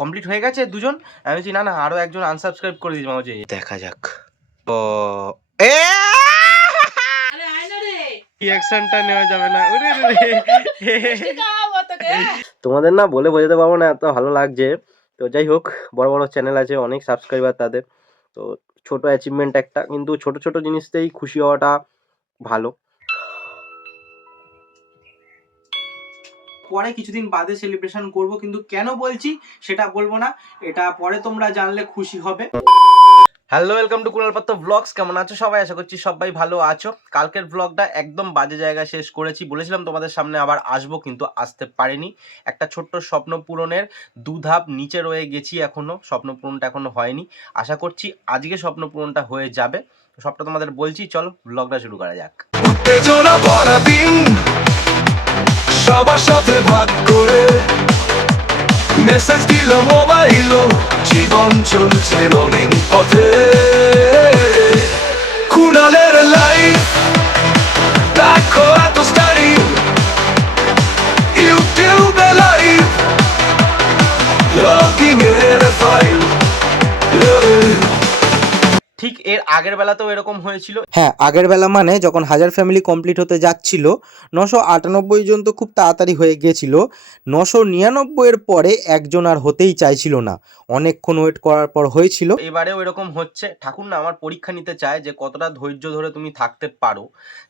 Complete হয়ে গেছে দুজন। আমি বলছি না না আরো একজন আনসাবস্ক্রাইব করে দিয়েছি। মামা দেখা যাক ও এ রিঅ্যাকশনটা নেওয়া যাবে না। তোমাদের না বলে বোঝাতে পারবো না, এত ভালো লাগছে। তো যাই হোক, বড় বড় চ্যানেল আছে, অনেক সাবস্ক্রাইবার তাদের, তো ছোট অ্যাচিভমেন্ট একটা, কিন্তু ছোট ছোট জিনিসতেই খুশি হওয়াটা ভালো। পরে কিছুদিন বাদে সেলিব্রেশন করব, কিন্তু কেন বলছি সেটা বলবো না, এটা পরে তোমরা জানলে খুশি হবে। হ্যালো, ওয়েলকাম টু কুনাল পাত্র ব্লগস। কেমন আছো সবাই? আশা করছি সবাই ভালো আছো। কালকের ব্লগটা একদম বাজে জায়গায় শেষ করেছি। বলেছিলাম তোমাদের সামনে আবার আসবো, কিন্তু আসতে পারিনি। একটা ছোট্ট স্বপ্ন পূরণের দুধাপ নিচে রয়ে গেছি এখনো, স্বপ্ন পূরণটা এখনো হয়নি। আশা করছি আজকে স্বপ্ন পূরণটা হয়ে যাবে। সবটা তোমাদের বলছি, চলো ব্লগটা শুরু করা যাক। সবার সাথে ভাগ করে মেসেজ দিল মোবাইল, জীবন চলছে রঙিন পথে। কুনালের লাইফ দেখো এত স্টাইল, ইউটিউবে লাইভ লগিং এর ফাইল। ঠিক এর আগের বেলাতেও এরকম হয়েছিল। হ্যাঁ, আগের বেলা মানে যখন 1000 ফ্যামিলি কমপ্লিট হতে যাচ্ছিল, 998 জন তো খুব তাড়াতাড়ি হয়ে গিয়েছিল। 999 এর পরে একজন আর হতেই চাইছিল না, অনেকক্ষণ ওয়েট করার পর হয়েছিল। এবারেও এরকম হচ্ছে। ঠাকুর না আমার পরীক্ষা নিতে চায় যে কতটা ধৈর্য ধরে তুমি থাকতে পারো।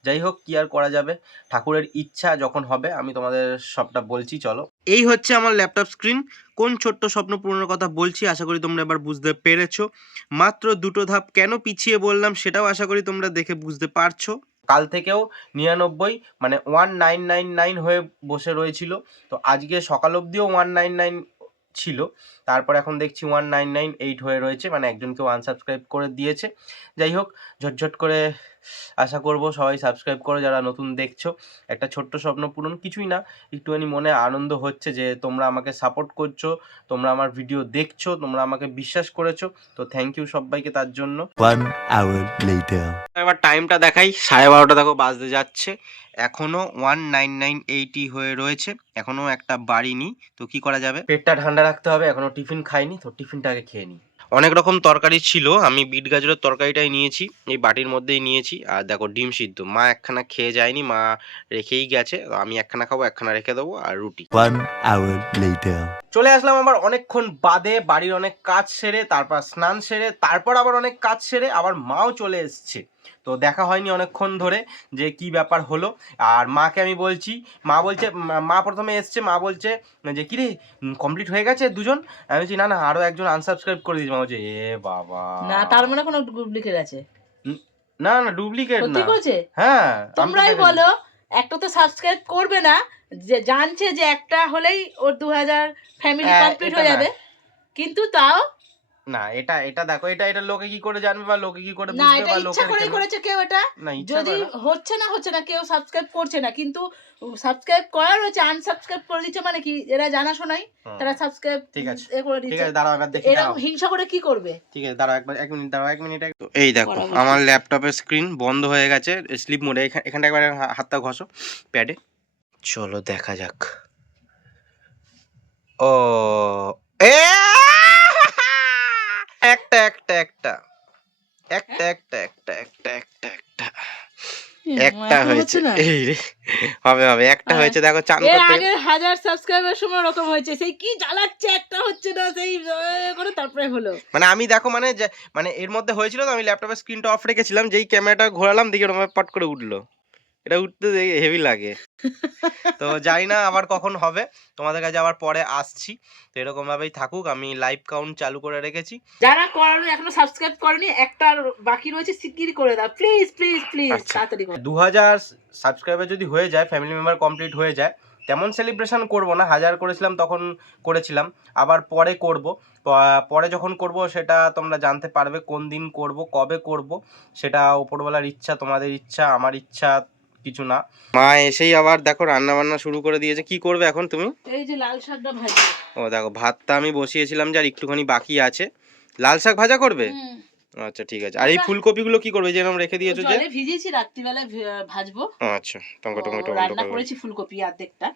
যাই হোক, কি আর করা যাবে, ঠাকুরের ইচ্ছা যখন হবে আমি তোমাদের সবটা বলছি। চলো, এই হচ্ছে আমার ল্যাপটপ স্ক্রিন। কোন ছোট্ট স্বপ্ন পূরণের কথা বলছি আশা করি তোমরা এবার বুঝতে পেরেছো। মাত্র দুটো ধাপ কেন পিছিয়ে বললাম সেটাও আশা করি তোমরা দেখে বুঝতে পারছো। কাল থেকেও 99 মানে 1999 হয়ে বসে রয়েছিল, তো আজকে সকাল অবধিও 199 ছিল। তারপর এখন দেখছি 1998 হয়ে রয়েছে, মানে একজনকেও আনসাবস্ক্রাইব করে দিয়েছে। যাই হোক, ঝটঝট করে আশা করব সবাই সাবস্ক্রাইব করো যারা নতুন দেখছো। একটা ছোট্ট স্বপ্ন পূরণ, কিছুই না, একটুখানি মনে আনন্দ হচ্ছে যে তোমরা আমাকে সাপোর্ট করছো, তোমরা আমার ভিডিও দেখছো, তোমরা আমাকে বিশ্বাস করেছো। তো থ্যাংক ইউ সবাইকে তার জন্য। 1 hour later এবার টাইমটা দেখাই, 12:30 দেখো বাজতে যাচ্ছে। এখনো 19980 হয়ে রয়েছে, এখনো একটা বাড়িনি। তো কি করা যাবে, পেটটা ঠান্ডা রাখতে হবে। এখনো টিফিন খাইনি, তো টিফিনটা আগে খেয়ে নিই। অনেক রকম তরকারি ছিল, আমি বিট গাজরের তরকারিটাই নিয়েছি, এই বাটির মধ্যেই নিয়েছি। আর দেখো ডিম সিদ্ধ, মা একখানা খেয়ে যায়নি, মা রেখেই গেছে। আমি একখানা খাবো, একখানা রেখে দেবো। আর রুটি। 1 hour later চলে আসলাম আবার অনেকক্ষণ বাদে, বাড়ির অনেক কাজ সেরে, তারপর স্নান সেরে, তারপর আবার অনেক কাজ সেরে আবার মাও চলে এসছে। তো দেখা হয়নি অনেকক্ষণ ধরে যে কি ব্যাপার হলো। আর মাকে আমি বলছি, মা বলছে, মা প্রথমে এসছে, মা বলছে যে কিরে কমপ্লিট হয়ে গেছে দুজন। আমি বলছি না না আরো একজন আনসাবস্ক্রাইব করে দিয়েছি। মা বলছে এ বাবা, না তার মানে কোনো ডুপ্লিকেট আছে? না না ডুপ্লিকেট না। করেছে? হ্যাঁ, তোমরাই বলো। একটা তো সাবস্ক্রাইব করবে না, যে জানছে যে একটা হলেই ওর 2000 ফ্যামিলি কমপ্লিট হয়ে যাবে, কিন্তু তাও না। এটা দেখো, এটা লোকে কি করে জানবে বা লোকে কি করে না, বুঝবে, এটা বা ইচ্ছা লোকের করেই করেছে কেউ। এটা যদি হচ্ছে না কেউ সাবস্ক্রাইব করছে না, কিন্তু সাবস্ক্রাইব করা রয়েছে, আনসাবস্ক্রাইব করে দিচ্ছে, মানে কি এরা জানা শোনাই তারা সাবস্ক্রাইব ঠিক আছে করে দিচ্ছে। ঠিক আছে, দাঁড়াও এবার দেখি। এরকম হিংসা করে কি করবে? ঠিক আছে দাঁড়াও, একবার 1 মিনিট দাঁড়াও, 1 মিনিট। তো এই দেখো আমার ল্যাপটপের স্ক্রিন বন্ধ হয়ে গেছে, স্লিপ মোডে। এখানটা একবার হাতটা ঘষো প্যাডে। চলো দেখা যাক। ও এ একটা একটা একটা একটা একটা একটা একটা একটা একটা একটা হয়েছে। এই রে হবে হবে, একটা হয়েছে। দেখো চান করতে আগে 1000 সাবস্ক্রাইবার সময় রকম হয়েছে, সেই কি জ্বালাচ্ছে, একটা হচ্ছে না, সেই করে তারপরে হলো। মানে আমি দেখো মানে এর মধ্যে হয়েছিল তো, আমি ল্যাপটপের স্ক্রিনটা অফ রেখেছিলাম, যেই ক্যামেরাটা ঘোরালাম দেখি ওরকম পট করে উঠলো। এটা উঠতে হেভি লাগে। তো জানি না আবার কখন হবে, তোমাদের কাছে আবার পরে আসছি। তো এরকম ভাবেই থাকুক, আমি লাইভ কাউন্ট চালু করে রেখেছি। যারা করেনি এখনো সাবস্ক্রাইব করেনি, একটা বাকি রয়েছে, শিগগিরই করে দাও প্লিজ প্লিজ প্লিজ, তাড়াতাড়ি করো। 2000 সাবস্ক্রাইবার যদি হয়ে যায়, ফ্যামিলি মেম্বার কমপ্লিট হয়ে যায়, তেমন সেলিব্রেশন করব না। 1000 করেছিলাম তখন করেছিলাম, আবার পরে করব। পরে যখন করব সেটা তোমরা জানতে পারবে, কোন দিন করব, কবে করব, সেটা উপরওয়ালার ইচ্ছা, তোমাদের ইচ্ছা, আমার ইচ্ছা কিছু না। মা এসেই আবার দেখো রান্না বান্না শুরু করে দিয়েছে। কি করবে এখন তুমি? এই যে লাল শাকটা ভাজা। ও দেখো, ভাতটা আমি বসিয়েছিলাম, যার একটুখানি বাকি আছে। লাল শাক ভাজা করবে? আচ্ছা ঠিক আছে। আর এই ফুলকপিগুলো কি করবে, যেরকম রেখে দিয়েছো? যে জলে ভিজিয়েছি, রাত্রিবেলায় ভাজবো। আচ্ছা, টমেটো রান্না করেছি ফুলকপি অর্ধেকটা।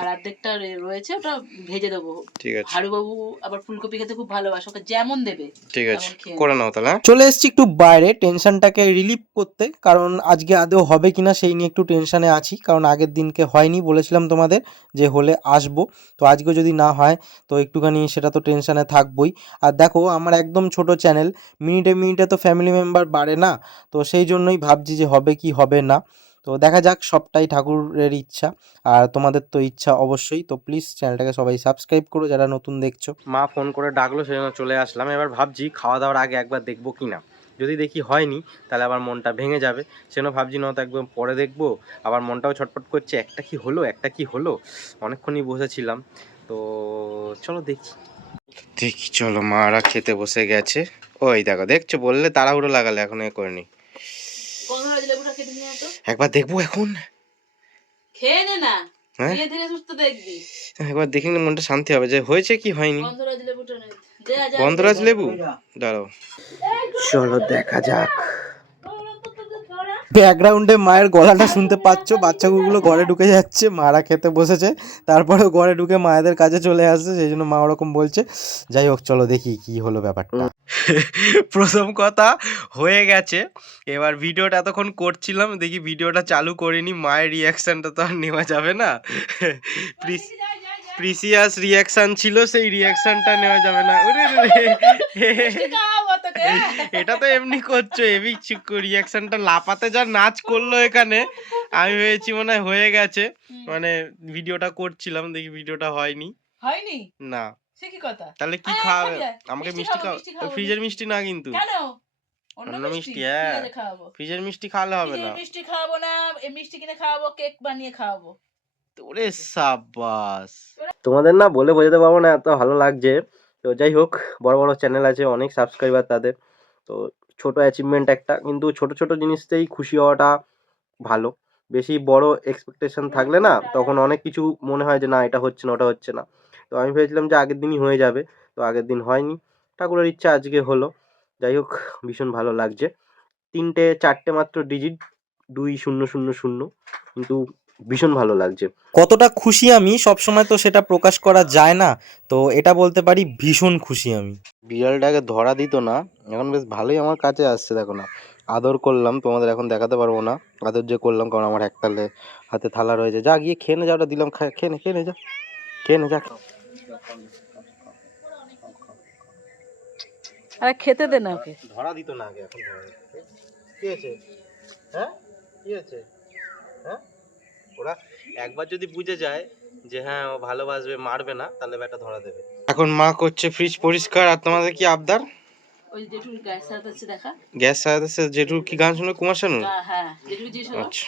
আর অর্ধেকটা রয়েছে, ওটা ভেজে দেবো। ঠিক আছে, হারুবাবু আবার ফুলকপি খেতে খুব ভালোবাসে, ওকে যেমন দেবে ঠিক আছে, তেমন খেয়ে করে নাও তাহলে। চলে এসেছি একটু বাইরে টেনশনটাকে রিলিফ করতে, কারণ আজকে আদৌ হবে কিনা সেই নিয়ে একটু টেনশনে আছি, কারণ আগের দিনকে হয়নি, বলেছিলাম তোমাদের যে হলে আসবো, তো আজকেও যদি না হয় তো একটুখানি সেটা তো টেনশনে থাকবোই। আর দেখো আমার একদম ছোট চ্যানেল, মিনিটে মিনিটে তো ফ্যামিলি মেম্বার বাড়ে না, তো সেই জন্যই ভাবছি যে হবে কি হবে না, তো দেখা যাক, সবটাই ঠাকুরের ইচ্ছা, আর তোমাদের তো ইচ্ছা অবশ্যই। তো প্লিজ চ্যানেলটাকে সবাই সাবস্ক্রাইব করো যারা নতুন দেখছো। মা ফোন করে ডাকলো সেই জন্য চলে আসলাম। এবার ভাবছি খাওয়া দাওয়ার আগে একবার দেখবো কি না, যদি দেখি হয়নি তাহলে আবার মনটা ভেঙে যাবে, সেজন্য ভাবছি না তো একদম পরে দেখবো। আবার মনটাও ছটফট করছে, একটা কি হলো, অনেকক্ষণই বসেছিলাম, তো চলো দেখি। চলো, মারা খেতে বসে গেছে, ওই দেখো, দেখছো, বললে তাড়াহুড়ো লাগালে, এখন এ করিনি, গন্ধরাজ লেবুটা কেটে নিয়ে তো একবার দেখবো এখন। খেয়ে নে না, হ্যাঁ ধীরে ধীরে সুস্থ দেখবি। একবার দেখে নিলে মনটা শান্তি হবে যে হয়েছে কি হয়নি। গন্ধরাজ লেবুটা নে, দে যা। গন্ধরাজ লেবু, দাঁড়াও, চলো দেখা যাক। ব্যাকগ্রাউন্ডে মায়ের গলাটা শুনতে পাচ্ছ, বাচ্চাগুলো ঘরে ঢুকে যাচ্ছে, মারা খেতে বসেছে, তারপরেও ঘরে ঢুকে মায়েদের কাছে চলে আসছে, সেই জন্য মা ওরকম বলছে। যাই হোক, চলো দেখি কি হলো ব্যাপারটা। প্রথম কথা হয়ে গেছে, এবার ভিডিওটা এতক্ষণ করছিলাম, দেখি ভিডিওটা চালু করিনি, মায়ের রিয়াকশনটা তো আর নেওয়া যাবে না, প্রিসিয়াস রিয়াকশন ছিল, সেই রিয়াকশনটা নেওয়া যাবে না। এটা তো এমনি করছো, এবি রিয়াকশনটা লাপাতে যা নাচ করলো এখানে, আমি ভেবেছি মনে হয় হয়ে গেছে, মানে ভিডিওটা করছিলাম, দেখি ভিডিওটা হয়নি না। সে কি কথা? তাহলে কি খাওয়াবে আমাকে? মিষ্টি খাও, ফ্রিজের মিষ্টি না কিন্তু, কেন? অন্য মিষ্টি। হ্যাঁ, ফ্রিজের মিষ্টি খাওয়ালে হবে না, মিষ্টি খাওয়াবো না, মিষ্টি কিনে খাওয়াবো, কেক বানিয়ে খাওয়াবো। তোরে সাবাস। তোমাদের না বলে বোঝাতে পারবো না, এত ভালো লাগছে। তো যাই হোক, বড় বড় চ্যানেল আছে, অনেক সাবস্ক্রাইবার তাদের, তো ছোট অ্যাচিভমেন্ট একটা, কিন্তু ছোট ছোট জিনিসতেই খুশি হওয়াটা ভালো। বেশি বড় এক্সপেকটেশন থাকলে না, তখন অনেক কিছু মনে হয় যে না এটা হচ্ছে না, ওটা হচ্ছে না। তো আমি ভেবেছিলাম যে আগের দিনই হয়ে যাবে, তো আগের দিন হয়নি, ঠাকুরের ইচ্ছা আজকে হলো। যাই হোক, ভীষণ ভালো লাগছে। 4টে মাত্র ডিজিট, 2000, কিন্তু ভীষণ ভালো লাগছে। কতটা খুশি আমি সবসময় তো সেটা প্রকাশ করা যায় না, তো এটা বলতে পারি ভীষণ খুশি আমি। বিড়ালটাকে ধরা দিত না, এখন বেশ ভালোই আমার কাছে আসছে, দেখো না, আদর করলাম, তোমাদের এখন দেখাতে পারবো না আদর যে করলাম, কারণ আমার একতালে হাতে থালা রয়েছে। যা গিয়ে খেয়ে নে, যা, ওটা দিলাম, খেয়ে নে যা, খেয়ে নে যা। আরে খেতে দে না ওকে। ধরা দিত না আগে, এখন ধরা দিত। কি হয়েছে? হ্যাঁ, কি হয়েছে? হ্যাঁ, ওরা একবার যদি বুঝে যায় যে হ্যাঁ ও ভালোবাসবে, মারবে না, তাহলে ব্যাটা ধরা দেবে। এখন মা করছে ফ্রিজ পরিষ্কার, আর তোমাদের কি আবদার? ওই জেঠুর গ্যাস সারাচ্ছে দেখা। গ্যাস সারাচ্ছে জেঠুর কি গান শুনে? কুমার শানু? হ্যাঁ, জেঠু জি শোনো। আচ্ছা,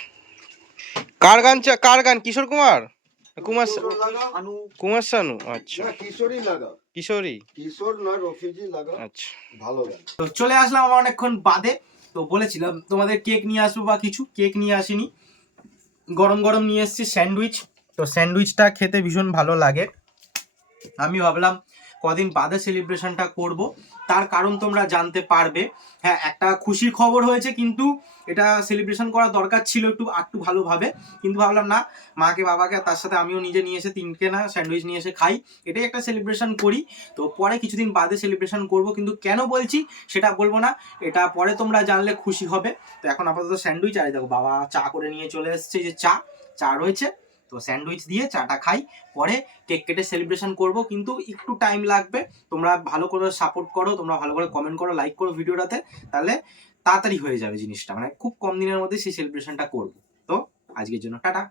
কার গান? কিশোর কুমার? কুমার শানু? আচ্ছা, কিশোর না, রফিজি লাগা। আচ্ছা, ভালো গান। তো চলে আসলাম আমার অনেকক্ষণ বাদে, তো বলেছিলাম তোমাদের কেক নিয়ে আসবো বা কিছু, কেক নিয়ে আসিনি, গরম গরম নিয়ে এসেছি স্যান্ডউইচ। তো স্যান্ডউইচটা খেতে ভীষণ ভালো লাগে, আমি ভাবলাম কদিন বাদে সেলিব্রেশনটা করব, তার কারণ তোমরা জানতে পারবে। হ্যাঁ, একটা খুশির খবর হয়েছে, কিন্তু এটা সেলিব্রেশন করা দরকার ছিল একটু ভালোভাবে, কিন্তু ভাবলাম না, মাকে বাবাকে তার সাথে আমিও নিজে নিয়ে এসে 3টে না স্যান্ডউইচ নিয়ে এসে খাই, এটাই একটা সেলিব্রেশন করি। তো পরে কিছুদিন বাদে সেলিব্রেশন করব, কিন্তু কেন বলছি সেটা বলবো না, এটা পরে তোমরা জানলে খুশি হবে। তো এখন আপাতত স্যান্ডউইচ, আর দেখো বাবা চা করে নিয়ে চলে এসেছে, যে চা রয়েছে, তো স্যান্ডউইচ দিয়ে চাটা খাই, পরে কেক কেটে সেলিব্রেশন করব, কিন্তু একটু টাইম লাগবে। তোমরা ভালো করে সাপোর্ট করো, তোমরা ভালো করে কমেন্ট করো, লাইক করো ভিডিওটাতে, তাহলে তাড়াতাড়ি হয়ে যাবে জিনিসটা, মানে খুব কম দিনের মধ্যে সেই সেলিব্রেশনটা করব। তো আজকের জন্য টাটা।